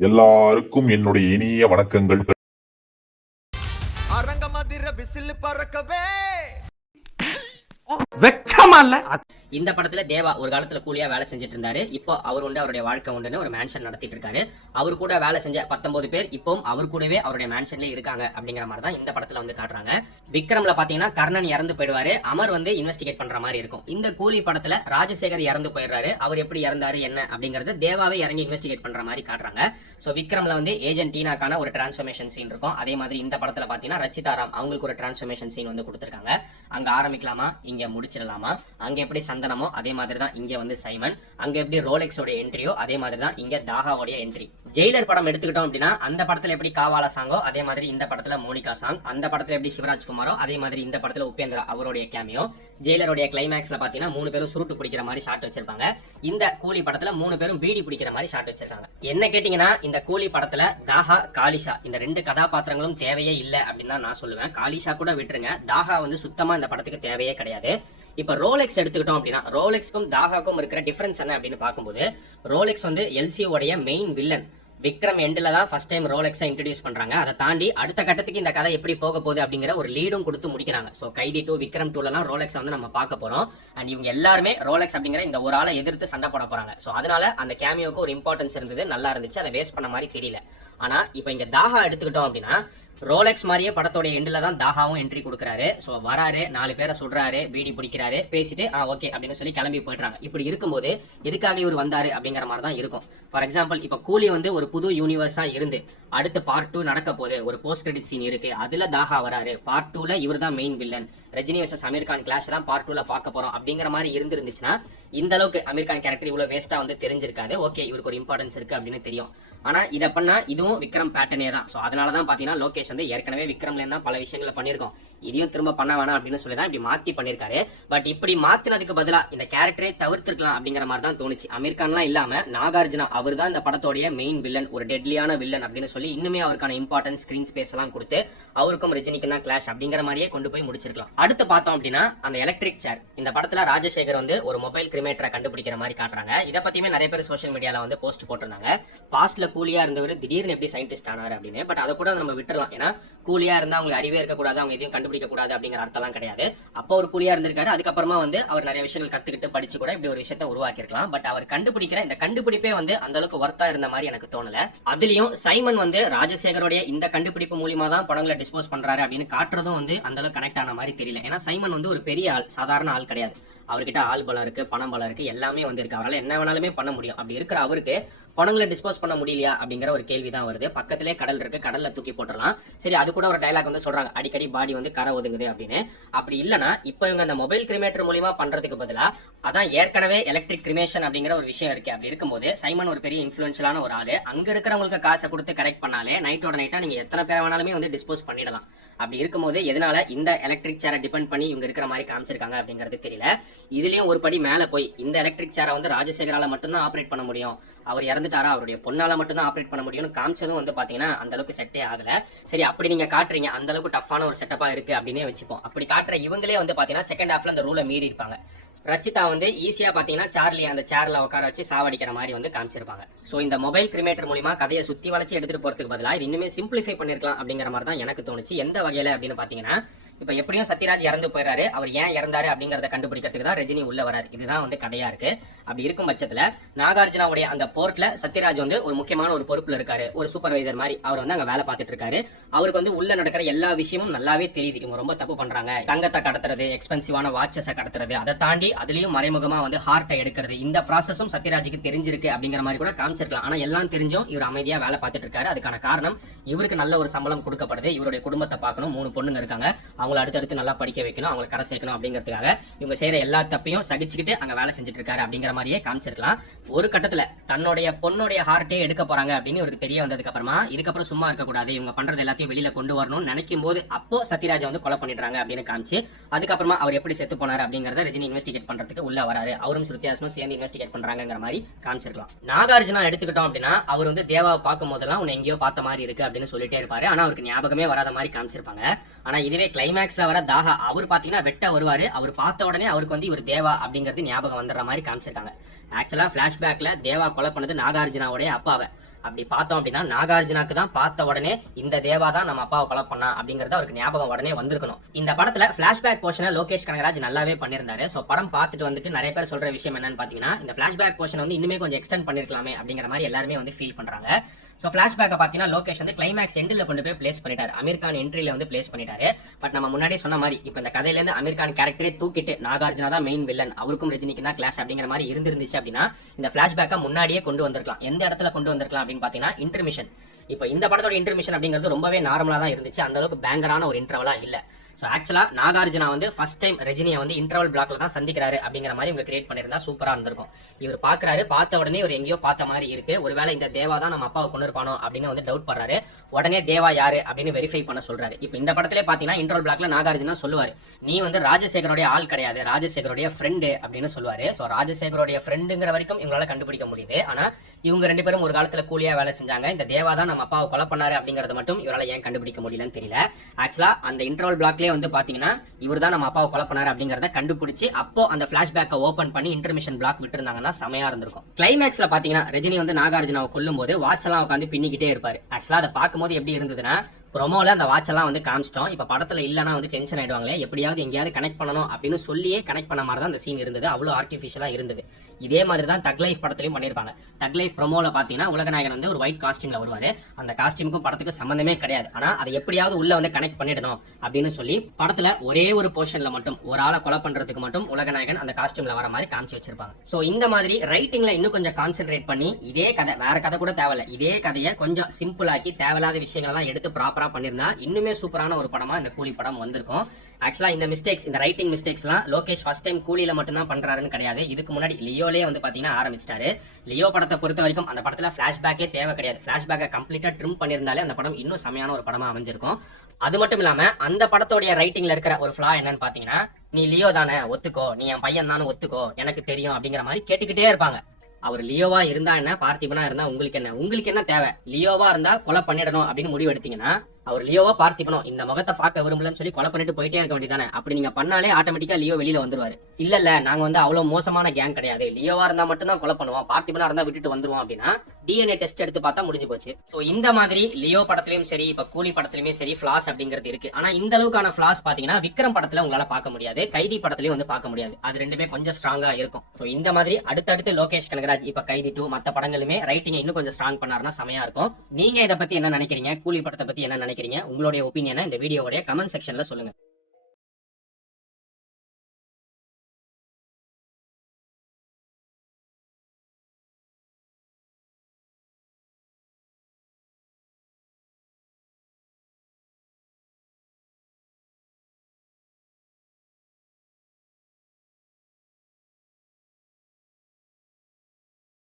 எல்லாருக்கும் என்னுடைய இனிய வணக்கங்கள். அரங்கமதிர விசில் பறக்கவே. வெக்கமா இல்ல? இந்த படத்துல தேவா ஒரு காலத்துல கூலியா வேலை செஞ்சுட்டு இருந்தாரு இப்போ அவர் உண்டு அவருடைய வாழ்க்கை உண்டுன்னு ஒரு மேன்ஷன் நடத்திட்டு இருக்காரு அவர் கூட வேலை செஞ்ச 19 பேர் இப்பவும் அவர் கூடவே அவருடைய மேன்ஷன்ல இருக்காங்க அப்படிங்கிற மாதிரி தான் இந்த படத்துல வந்து காட்டுறாங்க. விக்ரம்ல பாத்தீங்கன்னா கர்ணன் இறந்து போயிடுவாரு. அமர் வந்து இன்வெஸ்டிகேட் பண்ற மாதிரி இருக்கும். இந்த கூலி படத்துல ராஜசேகர் இறந்து போயிடுறாரு. அவர் எப்படி இறந்தாரு என்ன அப்படிங்கறத தேவாவே இறங்கி இன்வெஸ்டிகேட் பண்ற மாதிரி காட்டுறாங்க. சோ விக்ரம்ல வந்து ஏஜென்ட் டீனாக்கான ஒரு டிரான்ஸ்ஃபர்மேஷன் சீன் இருக்கும். அதே மாதிரி இந்த படத்துல பாத்தீங்கன்னா ரச்சிதாராம் அவங்களுக்கு ஒரு டிரான்ஸ்ஃபர்மேஷன் சீன் வந்து கொடுத்துருக்காங்க. அங்க ஆரம்பிக்கலாமா? இங்க முடிச்சிடலாமா? அங்க எப்படி சந்தனமோ அதே மாதிரி தான் இங்க வந்து சைமன். அங்க எப்படி ரோலெக்ஸோட என்ட்ரியோ அதே மாதிரி தான் இங்க தாகாவோடைய என்ட்ரி ஜெயிலர் படம் எடுத்துக்கிட்டோம் அப்படின்னா அந்த படத்துல எப்படி காவாலா சாங்கோ அதே மாதிரி இந்த படத்துல மோனிகா சாங் அந்த படத்துல எப்படி சிவராஜ் குமாரோ அதே மாதிரி இந்த படத்துல உபேந்திரா அவருடைய கேமியோ ஜெயிலருடைய கிளைமேக்ஸ்ல பாத்தீங்கன்னா மூணு பேரும் சுருட்டு பிடிக்கிற மாதிரி ஷாட் வச்சிருப்பாங்க. இந்த கூலி படத்துல மூணு பேரும் பீடி பிடிக்கிற மாதிரி ஷாட் வச்சிருக்காங்க. என்ன கேட்டீங்கன்னா இந்த கூலி படத்துல தாகா காலிஷா இந்த ரெண்டு கதாபாத்திரங்களும் தேவையே இல்லை அப்படின்னு தான் நான் சொல்லுவேன். காலிஷா கூட விட்டுருங்க. தாகா வந்து சுத்தமா இந்த படத்துக்கு தேவையே கிடையாது. இப்ப ரோலெக்ஸ் எடுத்துக்கிட்டோம் அப்படின்னா ரோலெக்ஸ்க்கும் தாகாக்கும் இருக்கிற டிஃபரன்ஸ் என்ன அப்படின்னு பார்க்கும்போது ரோலெக்ஸ் வந்து LCO உடைய மெயின் வில்லன் விக்ரம் எண்டில் தான் ஃபர்ஸ்ட் டைம் ரோலெக்ஸை இன்ட்ரடியூஸ் பண்ணுறாங்க அதை தாண்டி அடுத்த கட்டத்துக்கு இந்த கதை எப்படி போக போகுது அப்படிங்கிற ஒரு லீடும் கொடுத்து முடிக்கிறாங்க. ஸோ கைதி டூ விக்ரம் டூலலாம் ரோலெக்ஸ் வந்து நம்ம பார்க்க போகிறோம் அண்ட் இவங்க எல்லாருமே ரோலெக்ஸ் அப்படிங்கிற இந்த ஒரு ஆளை எதிர்த்து சண்டை போட போகிறாங்க ஸோ அதனால அந்த கேமியோக்கு ஒரு இம்பார்ட்டன்ஸ் இருந்தது. நல்லா இருந்துச்சு. அதை வேஸ்ட் பண்ண மாதிரி தெரியல. ஆனால் இப்போ இங்கே தாகா எடுத்துக்கிட்டோம் அப்படின்னா ரோலெக்ஸ் மாதிரியே படத்தோட எண்டில் தான் தாகாவும் என்ட்ரி கொடுக்குறாரு. ஸோ வராரு நாலு பேரை சுடுறாரு பீடி பிடிக்கிறாரு பேசிட்டு ஆ ஓகே அப்படின்னு சொல்லி கிளம்பி போயிடுறாங்க. இப்படி இருக்கும்போது எதுக்காக இவர் வந்தாரு அப்படிங்கிற மாதிரி தான் இருக்கும். ஃபார் எக்ஸாம்பிள் இப்போ கூலி வந்து ஒரு புது யூனிவர்ஸாக இருந்து அடுத்த பார்ட் டூ நடக்க போகுது. ஒரு போஸ்ட் கிரெடிட் சீன் இருக்கு. அதில் தாகா வராரு. பார்ட் டூவில் இவர் தான் main villain Rajini versus Aamir Khan class தான் பார்ட் டூவில் பார்க்க போகிறோம் அப்படிங்கிற மாதிரி இருந்துருந்துச்சுன்னா இந்த அளவுக்கு அமீர் கான் கேரக்டர் இவ்வளவு வேஸ்டா வந்து தெரிஞ்சிருக்காது. ஓகே இவருக்கு ஒரு இம்பார்ட்டன்ஸ் இருக்கு அப்படின்னு தெரியும். ஆனா இதை பண்ணா இதுவும் விக்ரம் பேட்டர்னே தான். ஸோ அதனால தான் பாத்தீங்கன்னா லோகேஷ் வந்து ஏற்கனவே விக்ரம்ல இருந்தா பல விஷயங்களை பண்ணியிருக்கோம். இதையும் திரும்ப பண்ண வேணாம் அப்படின்னு சொல்லி தான் இப்படி மாத்தி பண்ணிருக்காரு பட் இப்படி மாத்தினதுக்கு பதிலா இந்த கேரக்டரே தவிர்த்திருக்கலாம் அப்படிங்கிற மாதிரி தான் தோணுச்சு. அமீர் கான்லாம் இல்லாம நாகார்ஜுனா அவர் தான் இந்த படத்தோடைய மெயின் வில்லன் ஒரு டெட்லியான வில்லன் அப்படின்னு சொல்லி இன்னுமே அவருக்கான இம்பார்ட்டன்ஸ் ஸ்கிரீன் ஸ்பேஸ் எல்லாம் கொடுத்து அவருக்கும் ரஜினிக்கும் தான் கிளாஷ் அப்படிங்கிற மாதிரியே கொண்டு போய் முடிச்சிருக்கலாம். அடுத்து பார்த்தோம் அப்படின்னா அந்த எலக்ட்ரிக் சேர் இந்த படத்துல ராஜசேகர் வந்து ஒரு மொபைல் கிரிமேட்டரை கண்டுபிடிக்கிற மாதிரி காட்டுறாங்க. இதை பத்தியுமே நிறைய பேர் சோஷியல் மீடியாவில் வந்து போஸ்ட் போட்டிருந்தாங்க. பாஸ்ட்ல கூலியா இருந்தவர் திடீர்னு எப்படி சயின்டிஸ்ட் ஆனார் அப்படின்னு. பட் அதை கூட நம்ம விட்டுறலாம். ஏன்னா கூலியா இருந்தா அவங்க அறிவே இருக்கக்கூடாது அவங்க எதையும் கண்டுபிடிக்க கூடாது அப்படிங்கிற அர்த்தம்லாம் கிடையாது. அப்போ ஒரு கூலியா இருந்திருக்காரு. அதுக்கப்புறமா வந்து அவர் நிறைய விஷயங்கள் கத்துக்கிட்டு படிச்சு கூட இப்படி ஒரு விஷயத்த உருவாக்கியிருக்கலாம். பட் அவர் கண்டுபிடிக்கிற இந்த கண்டுபிடிப்பே வந்து அந்த அளவுக்கு ஒர்த்தா இருந்த மாதிரி எனக்கு தோணல. அதுலயும் சைமன் வந்து ராஜசேகருடைய இந்த கண்டுபிடிப்பு மூலியமா தான் படங்களை டிஸ்போஸ் பண்றாரு அப்படின்னு காட்டுறதும் வந்து அந்த அளவுக்கு கனெக்ட் ஆன மாதிரி தெரியல. ஏன்னா சைமன் வந்து ஒரு பெரிய ஆள் சாதாரண ஆள் கிடையாது. அவர்கிட்ட ஆள் பலம் இருக்கு பணம் பலம் இருக்கு எல்லாமே வந்து இருக்கு அவரால் என்ன வேணாலுமே பண்ண முடியும். அப்படி இருக்கிற அவருக்கு பணங்களை டிஸ்போஸ் பண்ண முடியலையா அப்படிங்கிற ஒரு கேள்வி தான் வருது. பக்கத்திலே கடல் இருக்கு கடல்ல தூக்கி போட்டுடலாம். சரி அது கூட ஒரு டைலாக் வந்து சொல்றாங்க. அடிக்கடி பாடி வந்து கரை ஒதுங்குது அப்படின்னு. அப்படி இல்லைனா இப்போ இவங்க அந்த மொபைல் கிரிமேட்டர் மூலியமா பண்றதுக்கு பதிலாக அதான் ஏற்கனவே எலக்ட்ரிக் கிரிமேஷன் அப்படிங்கிற ஒரு விஷயம் இருக்கு. அப்படி இருக்கும்போது சைமன் ஒரு பெரிய இன்ஃபுளுன்ஷியலான ஒரு ஆளு. அங்க இருக்கிறவங்களுக்கு காசை கொடுத்து கரெக்ட் பண்ணாலே நைட்டோட நைட்டா நீங்க எத்தனை பேர் வேணாலுமே வந்து டிஸ்போஸ் பண்ணிடலாம். அப்படி இருக்கும்போது எதனால இந்த எலக்ட்ரிக் சேரை டிபெண்ட் பண்ணி இவங்க இருக்கிற மாதிரி காமிச்சிருக்காங்க அப்படிங்கிறது தெரியல. இதுலயும் ஒரு படி மேல போய் இந்த எலக்ட்ரிக் சேரை வந்து ராஜசேகரால மட்டும்தான் ஆப்ரேட் பண்ண முடியும். அவர் இறந்து இறந்துட்டாரா அவருடைய பொண்ணால மட்டும்தான் ஆப்ரேட் பண்ண முடியும்னு காமிச்சதும் வந்து பாத்தீங்கன்னா அந்த அளவுக்கு செட்டே ஆகல. சரி அப்படி நீங்க காட்டுறீங்க. அந்த அளவுக்கு டஃப்பான ஒரு செட்டப்பா இருக்கு அப்படின்னே வச்சுப்போம். அப்படி காட்டுற இவங்களே வந்து பாத்தீங்கன்னா செகண்ட் ஹாஃப்ல அந்த ரூலை மீறி இருப்பாங்க. ரச்சிதா வந்து ஈஸியா பாத்தீங்கன்னா சார்லி அந்த சேர்ல உட்கார வச்சு சாவடிக்கிற மாதிரி வந்து காமிச்சிருப்பாங்க. சோ இந்த மொபைல் கிரிமேட்டர் மூலியமா கதையை சுத்தி வளைச்சு எடுத்துட்டு போறதுக்கு பதிலா இது இன்னுமே சிம்பிளிஃபை பண்ணிருக்கலாம் அப்படிங்கிற மாதிரி தான் எனக்கு தோணுச்சு. எந்த வகையில அப்படின்னு பாத்தீங்கன்னா இப்போ எப்படியும் சத்யராஜ் இறந்து போயிறாரு. அவர் ஏன் இறந்தாரு அப்படிங்கறத கண்டுபிடிக்கிறதுக்கு தான் ரஜினி உள்ள வராரு. இதுதான் வந்து கதையா இருக்கு. அப்படி இருக்கும் பட்சத்துல நாகார்ஜுனாவுடைய அந்த போர்ட்ல சத்யராஜ் வந்து ஒரு முக்கியமான ஒரு பொறுப்புல இருக்காரு. ஒரு சூப்பர்வைசர் மாதிரி அவர் வந்து அங்க வேலை பார்த்துட்டு இருக்காரு. அவருக்கு வந்து உள்ள நடக்கிற எல்லா விஷயமும் நல்லாவே தெரியுது. இவங்க ரொம்ப தப்பு பண்றாங்க. தங்கத்தை கடத்துறது எக்ஸ்பென்சிவான வாட்சஸை கடத்துறது அதை தாண்டி அதுலயும் மறைமுகமா வந்து ஹார்ட்டை எடுக்கிறது. இந்த ப்ராசஸும் சத்யராஜுக்கு தெரிஞ்சிருக்கு அப்படிங்கிற மாதிரி கூட காமிச்சிருக்கலாம். ஆனா எல்லாம் தெரிஞ்சும் இவர் அமைதியா வேலை பார்த்துட்டு இருக்காரு. அதுக்கான காரணம் இவருக்கு நல்ல ஒரு சம்பளம் கொடுக்கப்படுது. இவருடைய குடும்பத்தை பார்க்கணும். மூணு பொண்ணுங்க இருக்காங்க. அவங்கள அடுத்தடுத்து நல்லா படிக்க வைக்கணும் அவங்களை கரை சேர்க்கணும் அப்படிங்கிறதுக்காக இவங்க செய்யற எல்லா தப்பையும் சகிச்சுக்கிட்டு அங்க வேலை செஞ்சுட்டு இருக்காரு அப்படிங்கிற மாதிரியே காமிச்சிருக்கலாம். ஒரு கட்டத்துல தன்னுடைய பொண்ணுடைய ஹார்ட்டே எடுக்க போறாங்க அப்படின்னு இவருக்கு தெரிய வந்ததுக்கு அப்புறமா இதுக்கப்புறம் சும்மா இருக்கக்கூடாது இவங்க பண்றது எல்லாத்தையும் வெளியில கொண்டு வரணும்னு நினைக்கும் போது அப்போ சத்யராஜை வந்து கொலை பண்ணிடுறாங்க அப்படின்னு காமிச்சு அதுக்கப்புறமா அவர் எப்படி செத்து போனாரு அப்படிங்கறத ரஜினி இன்வெஸ்டிகேட் பண்றதுக்கு உள்ள வராரு. அவரும் ஸ்ருத்தியாசனும் சேர்ந்து இன்வெஸ்டிகேட் பண்றாங்கிற மாதிரி காமிச்சிருக்கலாம். நாகார்ஜுனா எடுத்துக்கிட்டோம் அப்படின்னா அவர் வந்து தேவாவை பார்க்கும் போதெல்லாம் உன்னை எங்கேயோ பார்த்த மாதிரி இருக்கு அப்படின்னு சொல்லிட்டே இருப்பாரு. ஆனா அவருக்கு ஞாபகமே வராத மாதிரி காமிச்சிருப்பாங்க. ஆனா இதுவே கிளைமேக்ஸ்ல வர தாகா. அவர் பாத்தீங்கன்னா வெட்ட வருவாரு. அவர் பார்த்த உடனே அவருக்கு வந்து இவர் தேவா அப்படிங்கிறது ஞாபகம் வந்துடுற மாதிரி காமிச்சிருக்காங்க. ஆக்சுவலா பிளாஷ்பேக்ல தேவா கொலை பண்ணது நாகார்ஜுனாவுடைய அப்பாவை. அப்படி பார்த்தோம் அப்படின்னா நாகார்ஜுனாக்கு தான் பார்த்த உடனே இந்த தேவா தான் நம்ம அப்பாவை கொலை பண்ணா அப்படிங்கறது அவருக்கு ஞாபகம் உடனே வந்திருக்கணும். இந்த படத்துல பிளாஷ்பேக் போர்ஷனை லோகேஷ் கனகராஜ் நல்லாவே பண்ணியிருந்தாரு. ஸோ படம் பார்த்துட்டு வந்துட்டு நிறைய பேர் சொல்ற விஷயம் என்னன்னு பாத்தீங்கன்னா இந்த பிளாஷ்பேக் போர்ஷன் வந்து இன்னுமே கொஞ்சம் எக்ஸ்டெண்ட் பண்ணிருக்கலாமே அப்படிங்கிற மாதிரி எல்லாருமே வந்து ஃபீல் பண்றாங்க. ஸோ ஃப்ளாஷ்பேக்கை பார்த்தீங்கன்னா லோகேஷ் வந்து கிளைமேக்ஸ் எண்டில் கொண்டு போய் பிளேஸ் பண்ணிட்டார். அமீர் கான் என்ட்ரியில் வந்து பிளேஸ் பண்ணிட்டாரு. பட் நம்ம முன்னாடியே சொன்ன மாதிரி இப்போ இந்த கதையிலேருந்து அமீர் கான் கேரக்டரே தூக்கிட்டு நாகார்ஜுனா தான் மெயின் வில்லன் அவருக்கும் ரஜினிக்கு தான் கிளாஸ் அப்படிங்கிற மாதிரி இருந்திருந்துச்சு அப்படின்னா இந்த ஃப்ளாஷ்பேக்கை முன்னாடியே கொண்டு வந்திருக்கலாம். எந்த இடத்துல கொண்டு வந்திருக்கலாம் அப்படின்னு பார்த்தீங்கன்னா இன்டர்மிஷன் இப்போ இந்த படத்தோட இன்டர்மிஷன் அப்படிங்கிறது ரொம்பவே நார்மலாக தான் இருந்துச்சு. அந்த அளவுக்கு பேங்கரான ஒரு இன்டர்வலாக இல்லை. ஸோ ஆக்சுவலாக நாகார்ஜுனா வந்து ஃபர்ஸ்ட் டைம் ரஜினியை வந்து இன்டர்வல் பிளாக்ல தான் சந்திக்கிறாரு அப்படிங்கிற மாதிரி இவங்க கிரியேட் பண்ணியிருந்தா சூப்பராக இருந்திருக்கும். இவர் பார்க்குறாரு பார்த்த உடனே இவர் எங்கேயோ பார்த்த மாதிரி இருக்கு. ஒருவேளை இந்த தேவா தான் நம்ம அப்பாவை கொண்டு இருப்பானோ அப்படின்னு வந்து டவுட் பண்ணுறாரு உடனே தேவா யாரு அப்படின்னு வெரிஃபை பண்ண சொல்றாரு. இப்போ இந்த படத்திலே பார்த்தீங்கன்னா இன்டர்வல் பிளாக்ல நாகார்ஜுனா சொல்லுவார். நீ வந்து ராஜசேகருடைய ஆள் கிடையாது ராஜசேகருடைய ஃப்ரெண்டு அப்படின்னு சொல்லுவாரு. ஸோ ராஜசேகருடைய ஃப்ரெண்டுங்கிற வரைக்கும் இவங்களால கண்டுபிடிக்க முடியுது. ஆனா இவங்க ரெண்டு பேரும் ஒரு காலத்துல கூலியா வேலை செஞ்சாங்க. இந்த தேவா தான் நம்ம அப்பாவை கொலை பண்ணாரு அப்படிங்கறத மட்டும் இவரால ஏன் கண்டுபிடிக்க முடியலன்னு தெரியல. ஆக்சுவலா அந்த இன்டர்வல் பிளாக்லயே வந்து பாத்தீங்கன்னா இவர் தான் நம்ம அப்பாவை கொலை பண்ணாரு அப்படிங்கறத கண்டுபிடிச்சு அப்போ அந்த பிளாஷ்பேக்கை ஓபன் பண்ணி இன்டர்மிஷன் பிளாக் விட்டுருந்தாங்கன்னா செமையா இருந்திருக்கும். கிளைமேக்ஸ்ல பாத்தீங்கன்னா ரஜினி வந்து நாகார்ஜுனாவை கொல்லும் போது வாட்ச் எல்லாம் உட்காந்து பின்னிக்கிட்டே இருப்பாரு. ஆக்சுவலா அதை பார்க்கும்போது எப்படி இருந்ததுன்னா ப்ரொமோவில் அந்த வாட்செல்லாம் வந்து காமிச்சிட்டோம். இப்போ படத்தில் இல்லைன்னா வந்து டென்ஷன் ஆயிடுவாங்களே. எப்படியாவது எங்கேயாவது கனெக்ட் பண்ணணும் அப்படின்னு சொல்லியே கனெக்ட் பண்ண மாதிரி தான் அந்த சீன் இருந்தது. அவ்வளோ ஆர்டிஃபிஷியலாக இருந்தது. இதே மாதிரி தான் தக் லைஃப் படத்துலையும் பண்ணியிருப்பாங்க. தக் லைஃப் ப்ரொமோவில் பார்த்தீங்கன்னா உலகநாயகன் வந்து ஒரு ஒயிட் காஸ்டியூமில் வருவார். அந்த காஸ்டியூமுக்கும் படத்துக்கு சம்மந்தமே கிடையாது. ஆனால் அதை எப்படியாவது உள்ளே வந்து கனெக்ட் பண்ணிடணும் அப்படின்னு சொல்லி படத்தில் ஒரே ஒரு போர்ஷனில் மட்டும் ஒரு ஆளை கொலை பண்ணுறதுக்கு மட்டும் உலகநாயகன் அந்த காஸ்டியூமில் வர மாதிரி காமிச்சு வச்சிருப்பாங்க. ஸோ இந்த மாதிரி ரைட்டிங்கில் இன்னும் கொஞ்சம் கான்சென்ட்ரேட் பண்ணி இதே கதை வேற கதை கூட தேவையில்ல. இதே கதையை கொஞ்சம் சிம்பிளாக்கி தேவையில்லாத விஷயங்கள்லாம் எடுத்து ப்ராப்பர் பண்ணியிருந்தா இன்னுமே சூப்பரான ஒரு படமா இந்த கூலி படம் வந்திருக்கும். ஆக்சுவலா இந்த மிஸ்டேக்ஸ் இந்த ரைட்டிங் மிஸ்டேக்ஸ்லாம் லோகேஷ் ஃபர்ஸ்ட் டைம் கூலியில மட்டும் தான் கிடையாது. இதுக்கு முன்னாடி லியோலே வந்து பாத்தீங்கன்னா ஆரம்பிச்சிட்டாரு. லியோ படத்தை பொறுத்த வரைக்கும் அந்த படத்தில் ஃப்ளாஷ்பேக்கே தேவை கிடையாது. ஃப்ளாஷ்பேக்கை கம்ப்ளீட்டாக ட்ரிம் பண்ணியிருந்தாலே அந்த படம் இன்னும் செமையான ஒரு படமா அமைஞ்சிருக்கும். அது மட்டும் இல்லாம அந்த படத்தோடைய ரைட்டிங்ல இருக்கிற ஒரு ஃப்ளா என்னன்னு பார்த்தீங்கன்னா நீ லியோ தானே ஒத்துக்கோ. நீ என் பையன் தானே ஒத்துக்கோ. எனக்கு தெரியும் அப்படிங்கிற மாதிரி கேட்டுக்கிட்டே இருப்பாங்க. அவர் லியோவா இருந்தா என்ன? பார்த்திபனா இருந்தா உங்களுக்கு என்ன? உங்களுக்கு என்ன தேவை? லியோவா இருந்தா கொலை பண்ணிடணும் அப்படின்னு முடிவு எடுத்தீங்கன்னா அவர் லியோவா பார்த்திபனும் இந்த முகத்தை பார்க்க விரும்பலன்னு சொல்லி கொலை பண்ணிட்டு போயிட்டே இருக்க வேண்டியதானே அப்படி நீங்க பண்ணாலே ஆட்டோமேட்டிக்கா லியோ வெளியில வந்துருவாரு. இல்ல இல்ல நாங்க வந்து அவ்வளவு மோசமான கேங் கிடையாது. லியோவா இருந்தா மட்டும் தான் கொலை பண்ணுவோம். பார்த்திபனா இருந்தா விட்டுட்டு வந்துருவோம் அப்படின்னா டிஎன்ஏ டெஸ்ட் எடுத்து பார்த்தா முடிஞ்சு போச்சு. சோ இந்த மாதிரி லியோ படத்துலயும் சரி இப்ப கூலி படத்துலயுமே சரி ஃபிளாஸ் அப்படிங்கிறது இருக்கு. ஆனா இந்த அளவுக்கான ஃபிளாஸ் பாத்தீங்கன்னா விக்ரம் படத்துல உங்களால பார்க்க முடியாது. கைதி படத்துலயும் வந்து பார்க்க முடியாது. அது ரெண்டுமே கொஞ்சம் ஸ்ட்ராங்கா இருக்கும். சோ இந்த மாதிரி அடுத்தடுத்து லோகேஷ் கனகராஜ் இப்ப கைதி டூ மத்த படங்களுமே ரைட்டிங் இன்னும் கொஞ்சம் ஸ்ட்ராங் பண்ணாருன்னா செமையா இருக்கும். நீங்க இதை பத்தி என்ன நினைக்கிறீங்க? கூலி படத்தை பத்தி என்ன நினைக்கிறீங்க? உங்களுடைய ஒப்பீனியனை இந்த வீடியோவுடைய கமெண்ட் செக்ஷன்ல சொல்லுங்க.